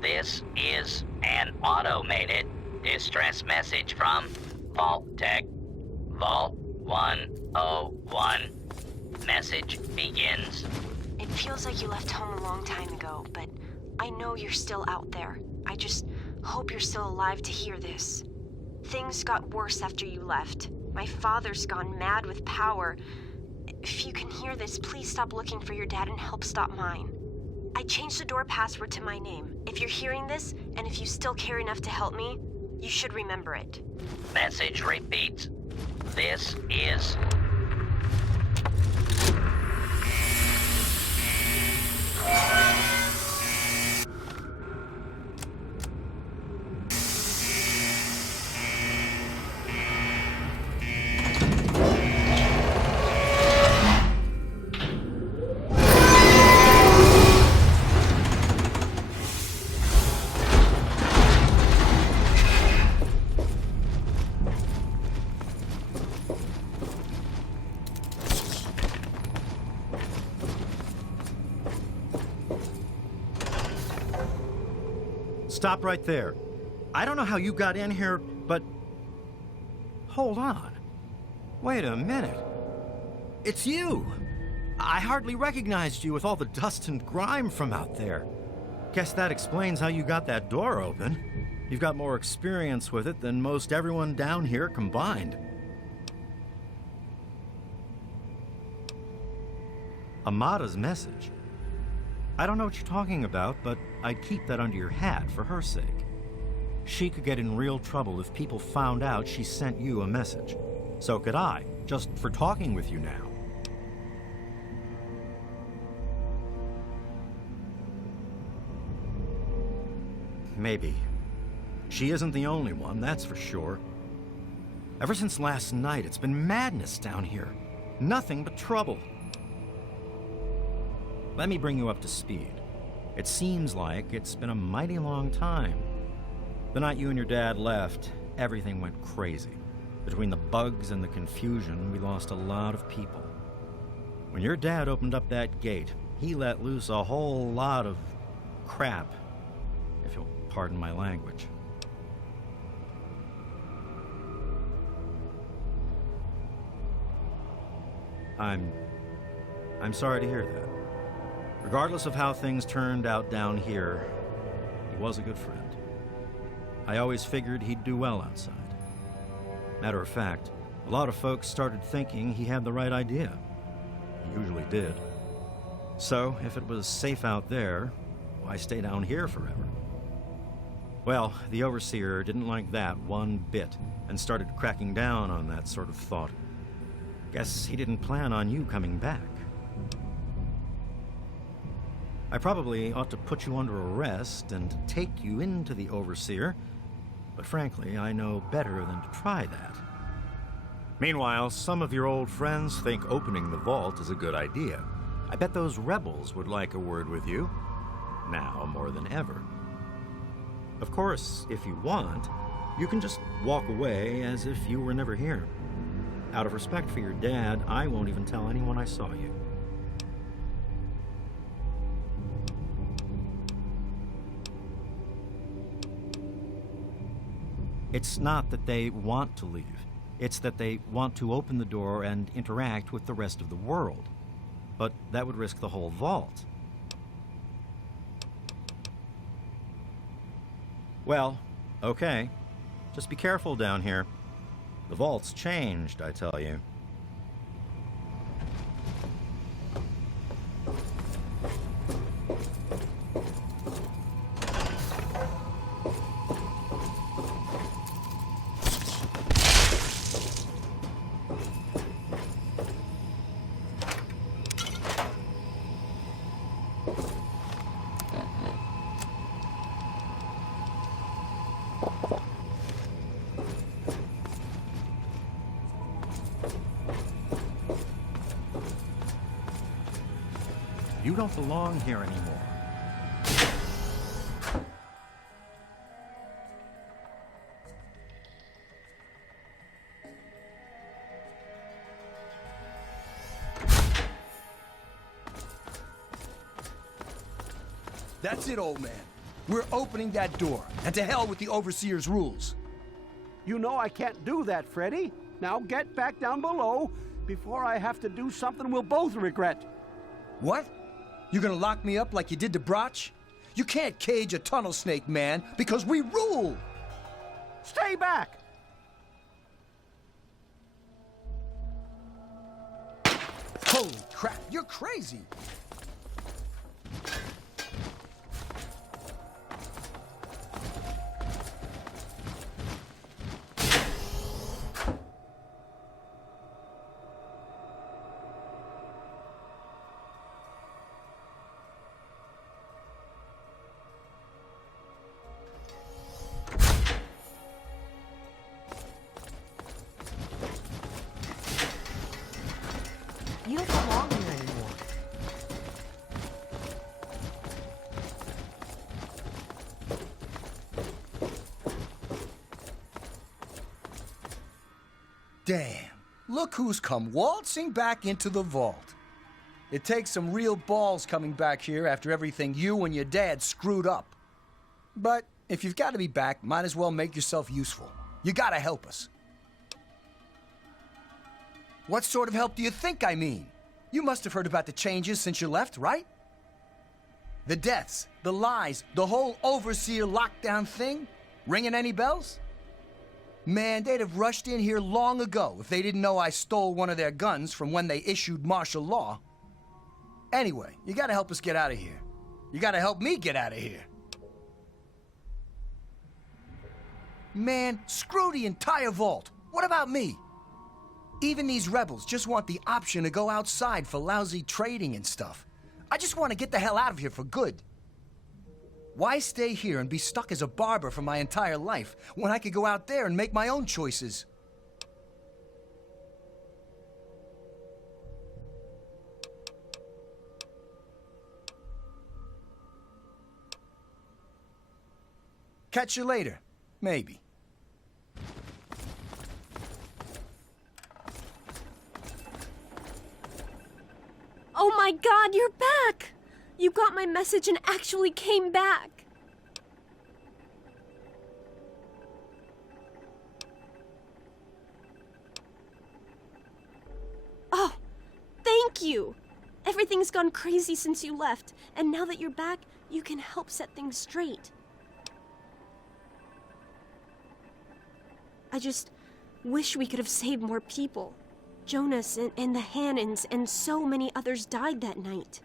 This is an automated distress message from Vault Tech. Vault 101. Message begins. It feels like you left home a long time ago, but I know you're still out there. I just hope you're still alive to hear this. Things got worse after you left. My father's gone mad with power. If you can hear this, please stop looking for your dad and help stop mine. I changed the door password to my name. If you're hearing this, and if you still care enough to help me, you should remember it. Message repeats. This is... Stop right there. I don't know how you got in here, but... Hold on. Wait a minute. It's you! I hardly recognized you with all the dust and grime from out there. Guess that explains how you got that door open. You've got more experience with it than most everyone down here combined. Amada's message. I don't know what you're talking about, but I'd keep that under your hat for her sake. She could get in real trouble if people found out she sent you a message. So could I, just for talking with you now. Maybe. She isn't the only one, that's for sure. Ever since last night, it's been madness down here. Nothing but trouble. Let me bring you up to speed. It seems like it's been a mighty long time. The night you and your dad left, everything went crazy. Between the bugs and the confusion, we lost a lot of people. When your dad opened up that gate, he let loose a whole lot of crap, if you'll pardon my language. I'm sorry to hear that. Regardless of how things turned out down here, he was a good friend. I always figured he'd do well outside. Matter of fact, a lot of folks started thinking he had the right idea. He usually did. So, if it was safe out there, why stay down here forever? Well, the Overseer didn't like that one bit and started cracking down on that sort of thought. Guess he didn't plan on you coming back. I probably ought to put you under arrest and take you into the Overseer, but frankly, I know better than to try that. Meanwhile, some of your old friends think opening the vault is a good idea. I bet those rebels would like a word with you, now more than ever. Of course, if you want, you can just walk away as if you were never here. Out of respect for your dad, I won't even tell anyone I saw you. It's not that they want to leave. It's that they want to open the door and interact with the rest of the world. But that would risk the whole vault. Well, okay. Just be careful down here. The vault's changed, I tell you. You don't belong here anymore. That's it, old man. We're opening that door, and to hell with the Overseer's rules. You know I can't do that, Freddy. Now get back down below before I have to do something we'll both regret. What? You gonna lock me up like you did to Broch? You can't cage a tunnel snake, man, because we rule! Stay back! Holy crap, you're crazy! You don't belong here anymore. Damn, look who's come waltzing back into the vault. It takes some real balls coming back here after everything you and your dad screwed up. But if you've got to be back, might as well make yourself useful. You gotta help us. What sort of help do you think I mean? You must have heard about the changes since you left, right? The deaths, the lies, the whole Overseer lockdown thing? Ringing any bells? Man, they'd have rushed in here long ago if they didn't know I stole one of their guns from when they issued martial law. Anyway, you gotta help us get out of here. You gotta help me get out of here. Man, screw the entire vault. What about me? Even these rebels just want the option to go outside for lousy trading and stuff. I just want to get the hell out of here for good. Why stay here and be stuck as a barber for my entire life when I could go out there and make my own choices? Catch you later, maybe. Oh my God, you're back! You got my message and actually came back. Oh, thank you! Everything's gone crazy since you left, and now that you're back, you can help set things straight. I just wish we could have saved more people. Jonas and the Hannons and so many others died that night.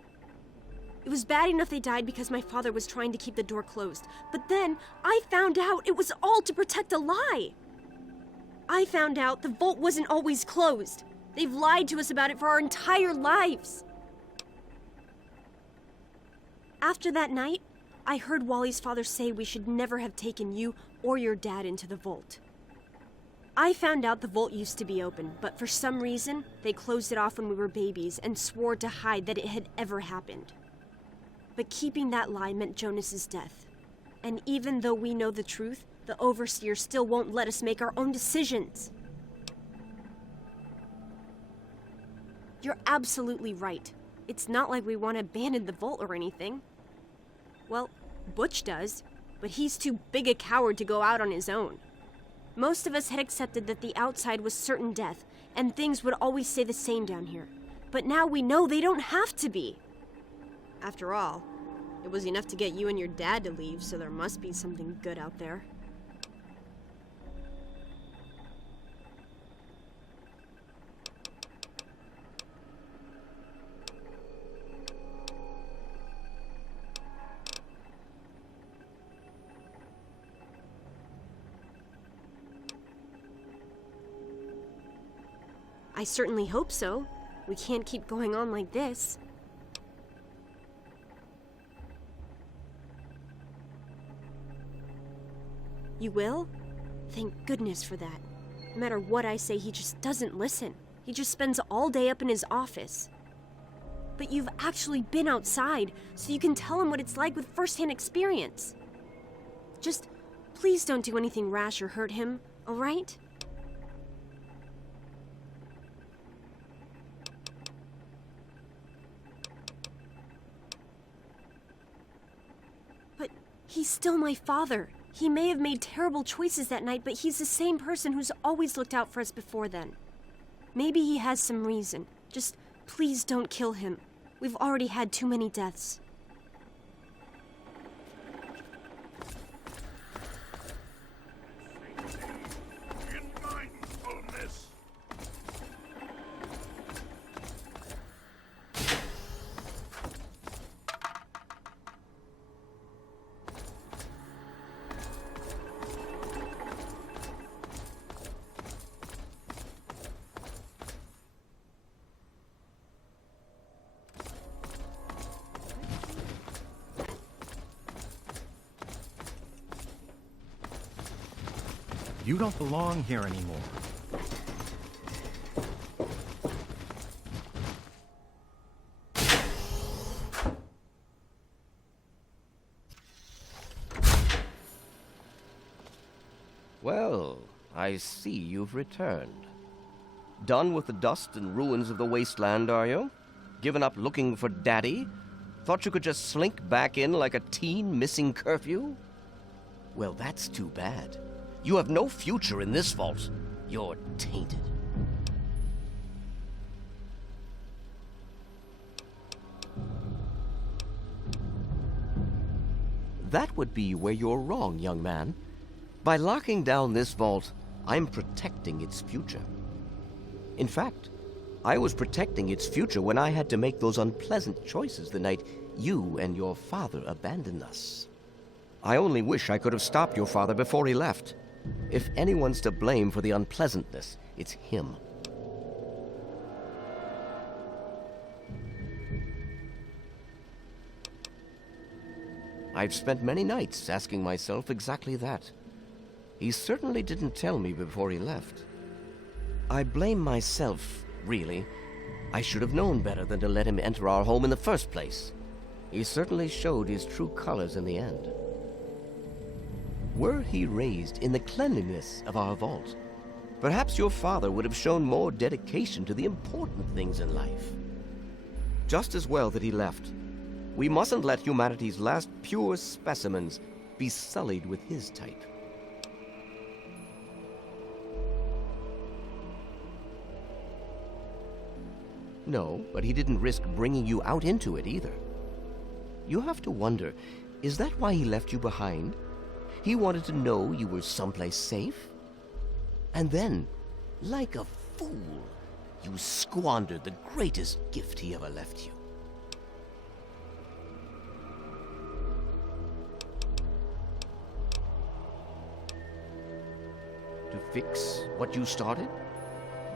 It was bad enough they died because my father was trying to keep the door closed, but then I found out it was all to protect a lie. I found out the vault wasn't always closed. They've lied to us about it for our entire lives. After that night, I heard Wally's father say we should never have taken you or your dad into the vault. I found out the vault used to be open, but for some reason, they closed it off when we were babies and swore to hide that it had ever happened. But keeping that lie meant Jonas's death. And even though we know the truth, the Overseer still won't let us make our own decisions. You're absolutely right. It's not like we want to abandon the vault or anything. Well, Butch does, but he's too big a coward to go out on his own. Most of us had accepted that the outside was certain death, and things would always stay the same down here. But now we know they don't have to be. After all, it was enough to get you and your dad to leave, so there must be something good out there. I certainly hope so. We can't keep going on like this. You will? Thank goodness for that. No matter what I say, he just doesn't listen. He just spends all day up in his office. But you've actually been outside, so you can tell him what it's like with first-hand experience. Just please don't do anything rash or hurt him, all right? He's still my father. He may have made terrible choices that night, but he's the same person who's always looked out for us before then. Maybe he has some reason. Just please don't kill him. We've already had too many deaths. You don't belong here anymore. Well, I see you've returned. Done with the dust and ruins of the wasteland, are you? Given up looking for Daddy? Thought you could just slink back in like a teen missing curfew? Well, that's too bad. You have no future in this vault. You're tainted. That would be where you're wrong, young man. By locking down this vault, I'm protecting its future. In fact, I was protecting its future when I had to make those unpleasant choices the night you and your father abandoned us. I only wish I could have stopped your father before he left. If anyone's to blame for the unpleasantness, it's him. I've spent many nights asking myself exactly that. He certainly didn't tell me before he left. I blame myself, really. I should have known better than to let him enter our home in the first place. He certainly showed his true colors in the end. Were he raised in the cleanliness of our vault, perhaps your father would have shown more dedication to the important things in life. Just as well that he left. We mustn't let humanity's last pure specimens be sullied with his type. No, but he didn't risk bringing you out into it either. You have to wonder, is that why he left you behind? He wanted to know you were someplace safe? And then, like a fool, you squandered the greatest gift he ever left you. To fix what you started?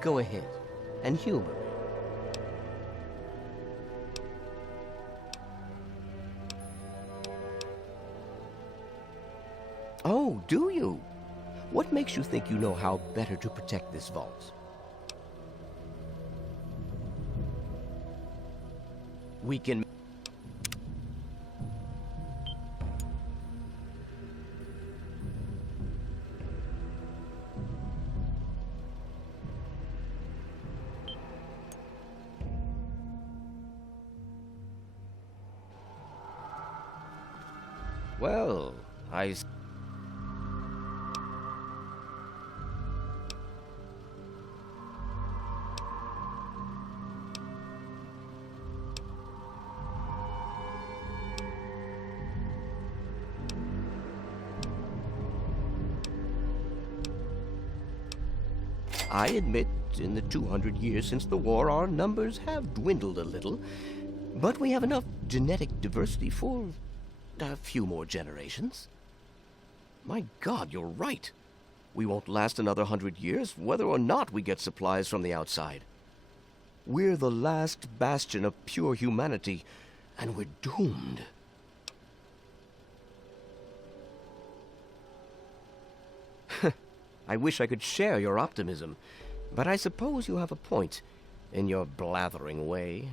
Go ahead and humor me. Oh, do you? What makes you think you know how better to protect this vault? We can... Well, I admit, in the 200 years since the war, our numbers have dwindled a little, but we have enough genetic diversity for a few more generations. My God, you're right. We won't last another 100 years, whether or not we get supplies from the outside. We're the last bastion of pure humanity, and we're doomed. I wish I could share your optimism, but I suppose you have a point in your blathering way.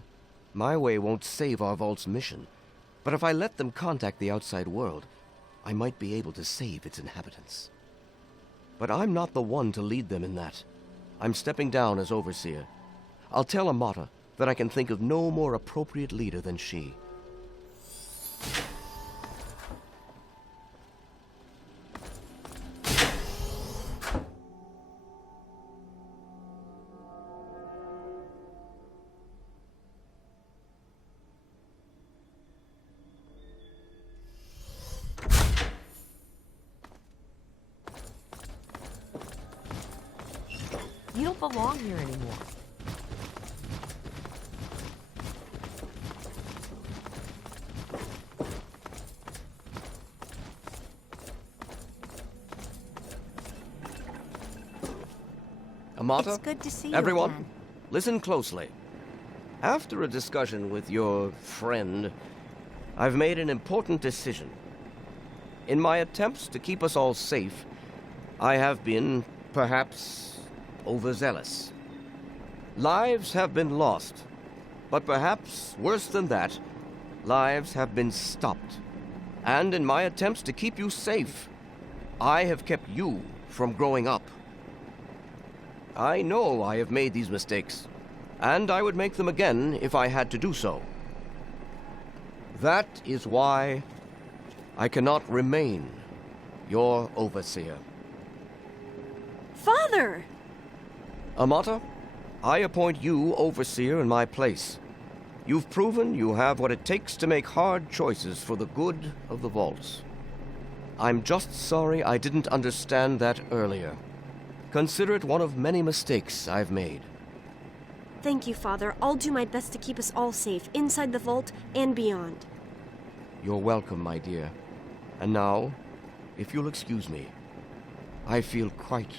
My way won't save our vault's mission, but if I let them contact the outside world, I might be able to save its inhabitants. But I'm not the one to lead them in that. I'm stepping down as overseer. I'll tell Amata that I can think of no more appropriate leader than she. belong here anymore. Amata? It's good to see you Everyone, again. listen closely. After a discussion with your friend, I've made an important decision. In my attempts to keep us all safe, I have been, perhaps, overzealous. Lives have been lost, but perhaps worse than that, lives have been stopped. And in my attempts to keep you safe, I have kept you from growing up. I know I have made these mistakes, and I would make them again if I had to do so. That is why I cannot remain your overseer. Father! Amata, I appoint you overseer in my place. You've proven you have what it takes to make hard choices for the good of the vaults. I'm just sorry I didn't understand that earlier. Consider it one of many mistakes I've made. Thank you, Father. I'll do my best to keep us all safe, inside the vault and beyond. You're welcome, my dear. And now, if you'll excuse me, I feel quite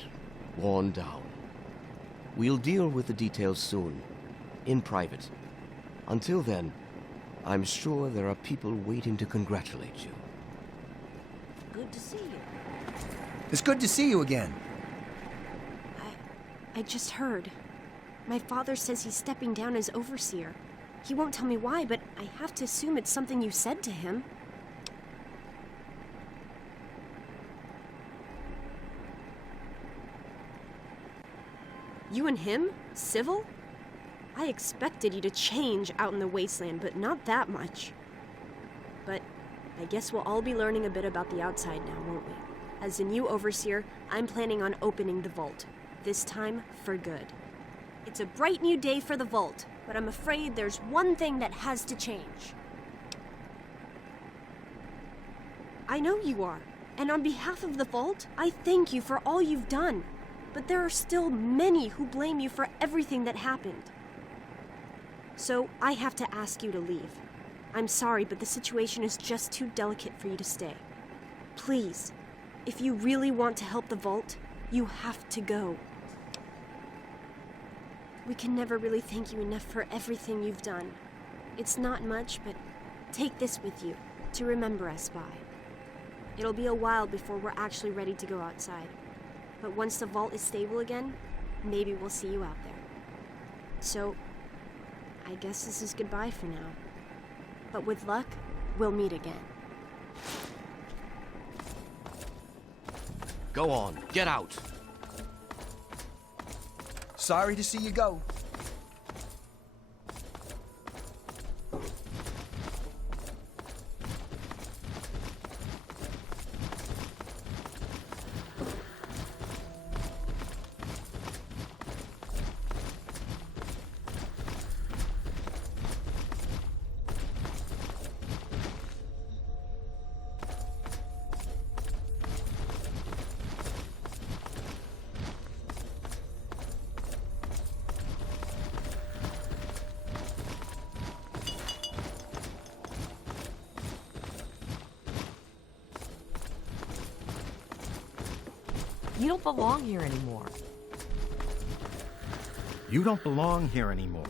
worn down. We'll deal with the details soon, in private. Until then, I'm sure there are people waiting to congratulate you. Good to see you. It's good to see you again. I just heard. My father says he's stepping down as overseer. He won't tell me why, but I have to assume it's something you said to him. You and him? Civil? I expected you to change out in the wasteland, but not that much. But I guess we'll all be learning a bit about the outside now, won't we? As the new overseer, I'm planning on opening the vault. This time, for good. It's a bright new day for the vault, but I'm afraid there's one thing that has to change. I know you are, and on behalf of the vault, I thank you for all you've done. But there are still many who blame you for everything that happened. So I have to ask you to leave. I'm sorry, but the situation is just too delicate for you to stay. Please, if you really want to help the vault, you have to go. We can never really thank you enough for everything you've done. It's not much, but take this with you to remember us by. It'll be a while before we're actually ready to go outside. But once the vault is stable again, maybe we'll see you out there. So, I guess this is goodbye for now. But with luck, we'll meet again. Go on, get out. Sorry to see you go. You don't belong here anymore. You don't belong here anymore.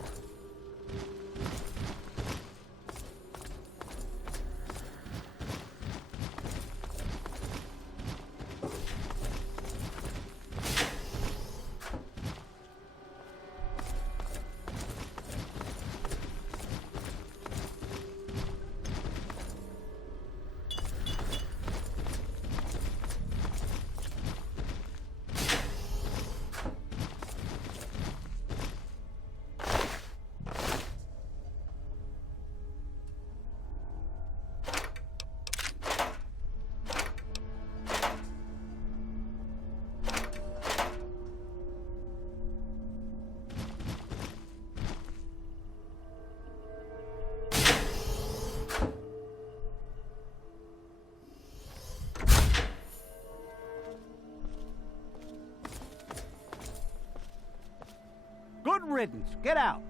riddance. Get out.